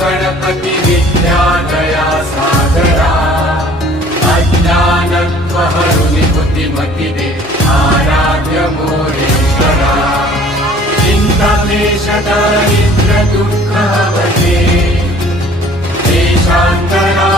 गणपति विद्यादया सागरा अज्ञानत्वहरुनि बुद्धिमतिदे आराध्य मोरेश्वरा चिन्ताक्लेश दारिद्र्य दुःखहवते देशान्तरा